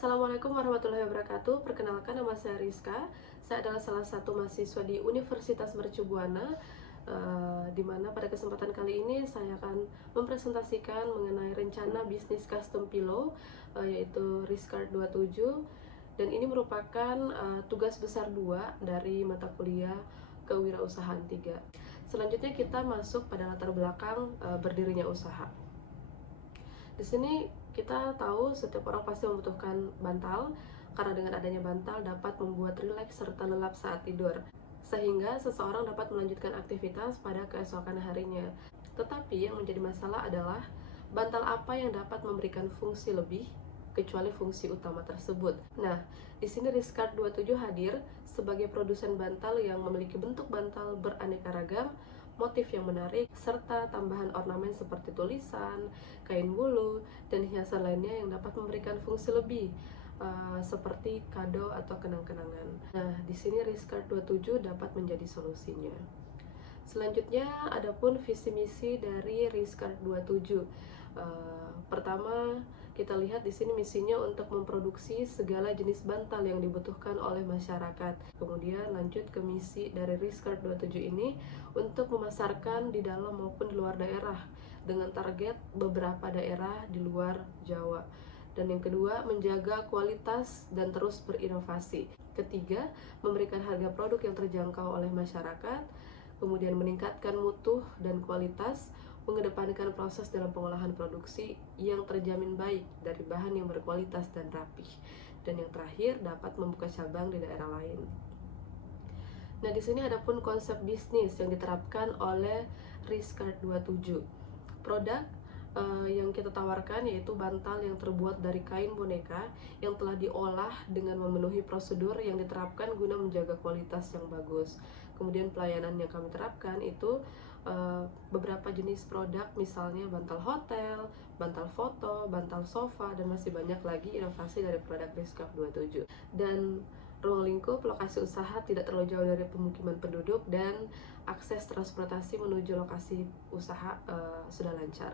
Assalamualaikum warahmatullahi wabarakatuh. Perkenalkan, nama saya Rizka. Saya adalah salah satu mahasiswa di Universitas Mercu Buana, di mana pada kesempatan kali ini saya akan mempresentasikan mengenai rencana bisnis custom pillow, yaitu Rizcard 27. Dan ini merupakan tugas besar 2 dari mata kuliah Kewirausahaan 3. Selanjutnya kita masuk pada latar belakang berdirinya usaha. Di sini kita tahu setiap orang pasti membutuhkan bantal, karena dengan adanya bantal dapat membuat rileks serta lelap saat tidur, sehingga seseorang dapat melanjutkan aktivitas pada keesokan harinya. Tetapi yang menjadi masalah adalah bantal apa yang dapat memberikan fungsi lebih kecuali fungsi utama tersebut. Nah, di sini Rizcard 27 hadir sebagai produsen bantal yang memiliki bentuk bantal beraneka ragam, motif yang menarik, serta tambahan ornamen seperti tulisan, kain bulu, dan hiasan lainnya yang dapat memberikan fungsi lebih, seperti kado atau kenang-kenangan. Nah, di sini Rizcard 27 dapat menjadi solusinya. Selanjutnya, adapun visi misi dari Rizcard 27. Pertama, kita lihat di sini misinya untuk memproduksi segala jenis bantal yang dibutuhkan oleh masyarakat. Kemudian lanjut ke misi dari Rizcard 27 ini untuk memasarkan di dalam maupun di luar daerah dengan target beberapa daerah di luar Jawa. Dan yang kedua, menjaga kualitas dan terus berinovasi. Ketiga, memberikan harga produk yang terjangkau oleh masyarakat. Kemudian meningkatkan mutu dan kualitas, mengedepankan proses dalam pengolahan produksi yang terjamin baik dari bahan yang berkualitas dan rapih. Dan yang terakhir, dapat membuka cabang di daerah lain. Nah, di sini ada pun konsep bisnis yang diterapkan oleh Rizcard 27. Produk yang kita tawarkan yaitu bantal yang terbuat dari kain boneka yang telah diolah dengan memenuhi prosedur yang diterapkan guna menjaga kualitas yang bagus. Kemudian pelayanan yang kami terapkan itu beberapa jenis produk, misalnya bantal hotel, bantal foto, bantal sofa, dan masih banyak lagi inovasi dari produk Rizcard 27. Dan ruang lingkup lokasi usaha tidak terlalu jauh dari pemukiman penduduk, dan akses transportasi menuju lokasi usaha sudah lancar.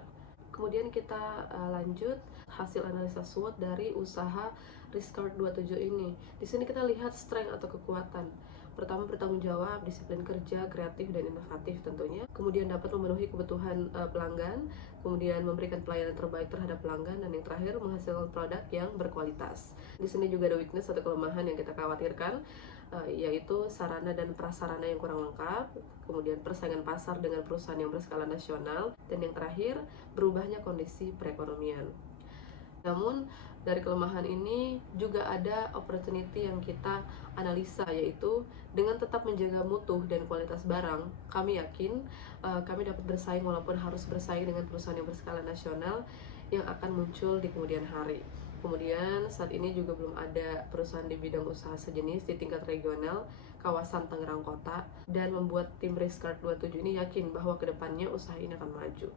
Kemudian kita lanjut hasil analisa SWOT dari usaha Rizcard 27 ini. Di sini kita lihat strength atau kekuatan. Pertama, bertanggung jawab, disiplin kerja, kreatif dan inovatif tentunya. Kemudian dapat memenuhi kebutuhan pelanggan, kemudian memberikan pelayanan terbaik terhadap pelanggan, dan yang terakhir menghasilkan produk yang berkualitas. Di sini juga ada weakness atau kelemahan yang kita khawatirkan, yaitu sarana dan prasarana yang kurang lengkap, kemudian persaingan pasar dengan perusahaan yang berskala nasional, dan yang terakhir berubahnya kondisi perekonomian. Namun dari kelemahan ini juga ada opportunity yang kita analisa, yaitu dengan tetap menjaga mutu dan kualitas barang, kami yakin kami dapat bersaing walaupun harus bersaing dengan perusahaan yang berskala nasional yang akan muncul di kemudian hari. Kemudian saat ini juga belum ada perusahaan di bidang usaha sejenis di tingkat regional kawasan Tangerang Kota, dan membuat tim Rizcard 27 ini yakin bahwa kedepannya usaha ini akan maju.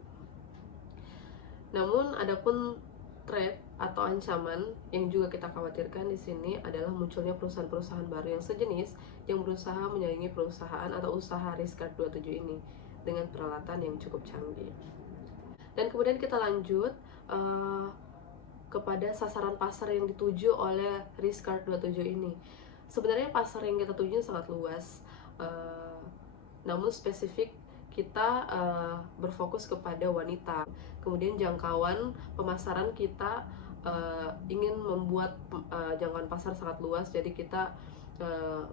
Namun adapun threat atau ancaman yang juga kita khawatirkan di sini adalah munculnya perusahaan-perusahaan baru yang sejenis yang berusaha menyaingi perusahaan atau usaha Rizcard 27 ini dengan peralatan yang cukup canggih. Dan kemudian kita lanjut kepada sasaran pasar yang dituju oleh Rizcard 27 ini. Sebenarnya pasar yang kita tuju sangat luas, namun spesifik kita berfokus kepada wanita. Kemudian jangkauan pemasaran kita ingin membuat jangkauan pasar sangat luas, jadi kita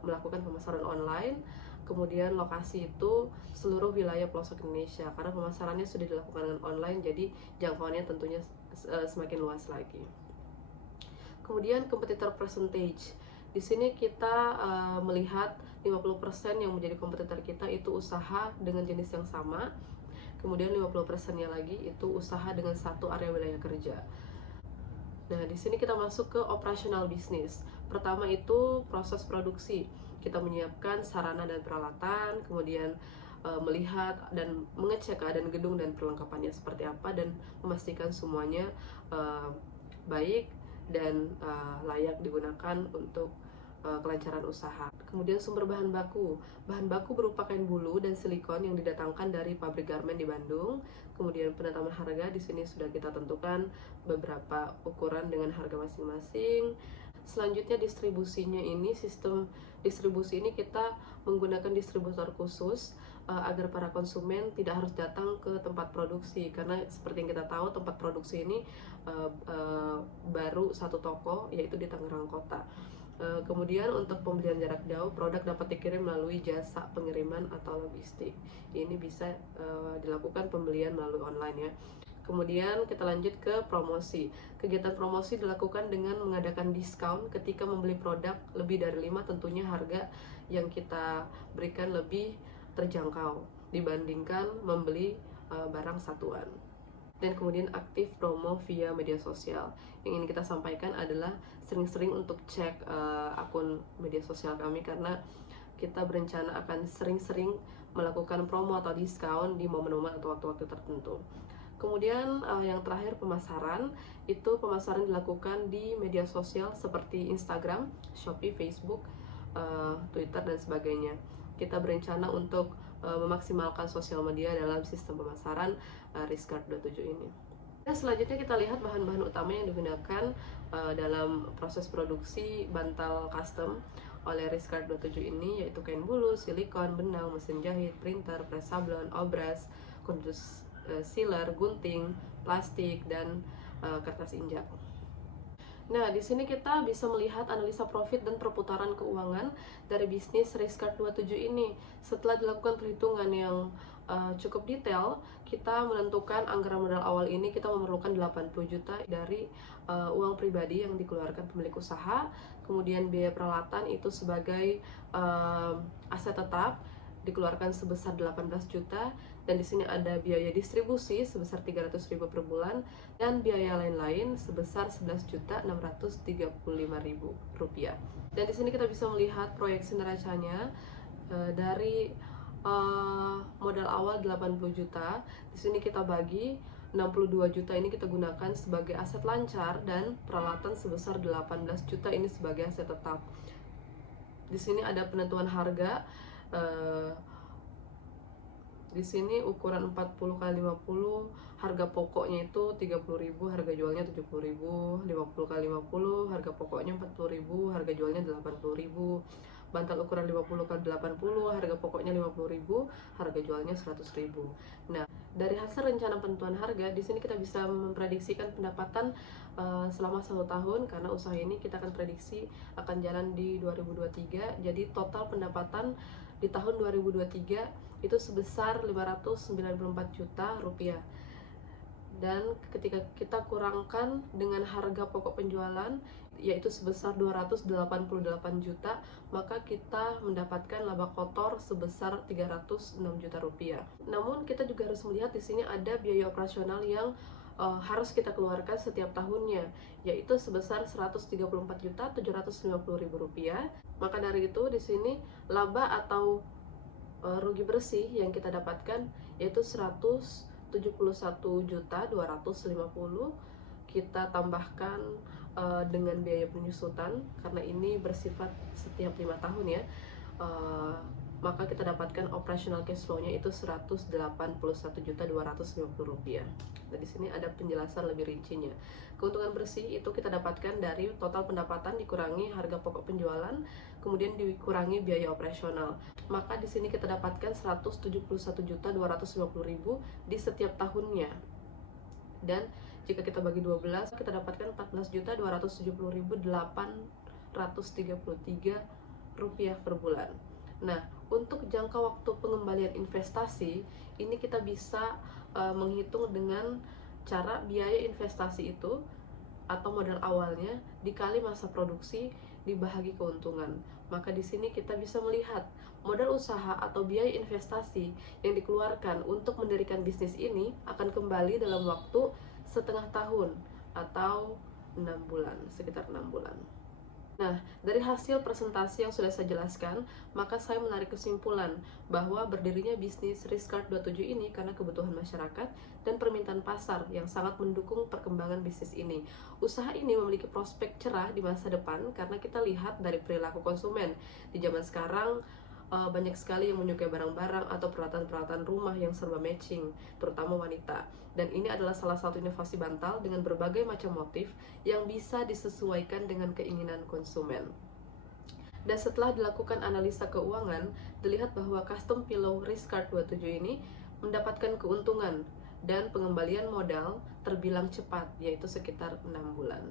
melakukan pemasaran online. Kemudian lokasi itu seluruh wilayah pelosok Indonesia, karena pemasarannya sudah dilakukan dengan online, jadi jangkauannya tentunya semakin luas lagi. Kemudian kompetitor percentage. Di sini kita melihat 50% yang menjadi kompetitor kita itu usaha dengan jenis yang sama. Kemudian 50%-nya lagi itu usaha dengan satu area wilayah kerja. Nah, di sini kita masuk ke operasional bisnis. Pertama itu proses produksi. Kita menyiapkan sarana dan peralatan, kemudian melihat dan mengecek keadaan gedung dan perlengkapannya seperti apa, dan memastikan semuanya baik dan layak digunakan untuk kelancaran usaha. Kemudian sumber bahan baku. Bahan baku berupa kain bulu dan silikon yang didatangkan dari pabrik garmen di Bandung. Kemudian penetapan harga, di sini sudah kita tentukan beberapa ukuran dengan harga masing-masing. Selanjutnya distribusinya, ini sistem distribusi ini kita menggunakan distributor khusus agar para konsumen tidak harus datang ke tempat produksi, karena seperti yang kita tahu tempat produksi ini baru satu toko, yaitu di Tangerang Kota. Kemudian untuk pembelian jarak jauh, produk dapat dikirim melalui jasa pengiriman atau logistik. Ini bisa dilakukan pembelian melalui online ya. Kemudian kita lanjut ke promosi. Kegiatan promosi dilakukan dengan mengadakan diskon ketika membeli produk lebih dari 5, tentunya harga yang kita berikan lebih terjangkau dibandingkan membeli barang satuan. Dan kemudian aktif promo via media sosial. Yang ingin kita sampaikan adalah sering-sering untuk cek akun media sosial kami, karena kita berencana akan sering-sering melakukan promo atau diskon di momen-momen atau waktu-waktu tertentu. Kemudian yang terakhir, pemasaran. Itu pemasaran dilakukan di media sosial seperti Instagram, Shopee, Facebook, Twitter, dan sebagainya. Kita berencana untuk memaksimalkan sosial media dalam sistem pemasaran Rizcard 27 ini. Dan selanjutnya kita lihat bahan-bahan utama yang digunakan dalam proses produksi bantal custom oleh Rizcard 27 ini, yaitu kain bulu, silikon, benang, mesin jahit, printer, pres sablon, obras, kudus sealer, gunting, plastik, dan kertas injak. Nah, di sini kita bisa melihat analisa profit dan perputaran keuangan dari bisnis Rizcard 27 ini. Setelah dilakukan perhitungan yang cukup detail, kita menentukan anggaran modal awal ini kita memerlukan 80 juta dari uang pribadi yang dikeluarkan pemilik usaha. Kemudian biaya peralatan itu sebagai aset tetap dikeluarkan sebesar 18 juta, dan di sini ada biaya distribusi sebesar 300.000 per bulan, dan biaya lain-lain sebesar 11.635.000 rupiah. Dan di sini kita bisa melihat proyeksi neracanya dari modal awal 80 juta. Di sini kita bagi 62 juta ini kita gunakan sebagai aset lancar, dan peralatan sebesar 18 juta ini sebagai aset tetap. Di sini ada penentuan harga. Di sini ukuran 40 x 50, harga pokoknya itu 30.000, harga jualnya 70.000. 50 x 50, harga pokoknya 40.000, harga jualnya 80.000. Bantal ukuran 50 x 80, harga pokoknya 50.000, harga jualnya 100.000. Nah, dari hasil rencana penentuan harga, di sini kita bisa memprediksikan pendapatan selama 1 tahun, karena usaha ini kita akan prediksi akan jalan di 2023. Jadi total pendapatan di tahun 2023 itu sebesar 594 juta rupiah. Dan ketika kita kurangkan dengan harga pokok penjualan yaitu sebesar 288 juta, maka kita mendapatkan laba kotor sebesar 306 juta rupiah. Namun kita juga harus melihat di sini ada biaya operasional yang harus kita keluarkan setiap tahunnya, yaitu sebesar 134.750.000 rupiah. Maka dari itu di sini laba atau rugi bersih yang kita dapatkan yaitu 171.250.000. Kita tambahkan dengan biaya penyusutan, karena ini bersifat setiap 5 tahun ya, maka kita dapatkan operational cash flow-nya itu 181.250.000 rupiah. Nah, di sini ada penjelasan lebih rincinya. Keuntungan bersih itu kita dapatkan dari total pendapatan dikurangi harga pokok penjualan, kemudian dikurangi biaya operasional. Maka di sini kita dapatkan 171.250.000 di setiap tahunnya. Dan jika kita bagi 12, kita dapatkan 14.270.833 rupiah per bulan. Nah, untuk jangka waktu pengembalian investasi, ini kita bisa menghitung dengan cara biaya investasi itu atau modal awalnya dikali masa produksi dibahagi keuntungan. Maka di sini kita bisa melihat modal usaha atau biaya investasi yang dikeluarkan untuk mendirikan bisnis ini akan kembali dalam waktu setengah tahun atau 6 bulan, sekitar 6 bulan. Nah, dari hasil presentasi yang sudah saya jelaskan, maka saya menarik kesimpulan bahwa berdirinya bisnis Riskart 27 ini karena kebutuhan masyarakat dan permintaan pasar yang sangat mendukung perkembangan bisnis ini. Usaha ini memiliki prospek cerah di masa depan karena kita lihat dari perilaku konsumen. Di zaman sekarang, banyak sekali yang menyukai barang-barang atau peralatan-peralatan rumah yang serba matching, terutama wanita. Dan ini adalah salah satu inovasi bantal dengan berbagai macam motif yang bisa disesuaikan dengan keinginan konsumen. Dan setelah dilakukan analisa keuangan, dilihat bahwa custom pillow Riskart 27 ini mendapatkan keuntungan dan pengembalian modal terbilang cepat, yaitu sekitar 6 bulan.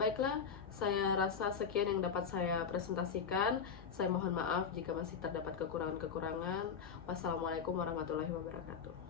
Baiklah, saya rasa sekian yang dapat saya presentasikan. Saya mohon maaf jika masih terdapat kekurangan-kekurangan. Wassalamualaikum warahmatullahi wabarakatuh.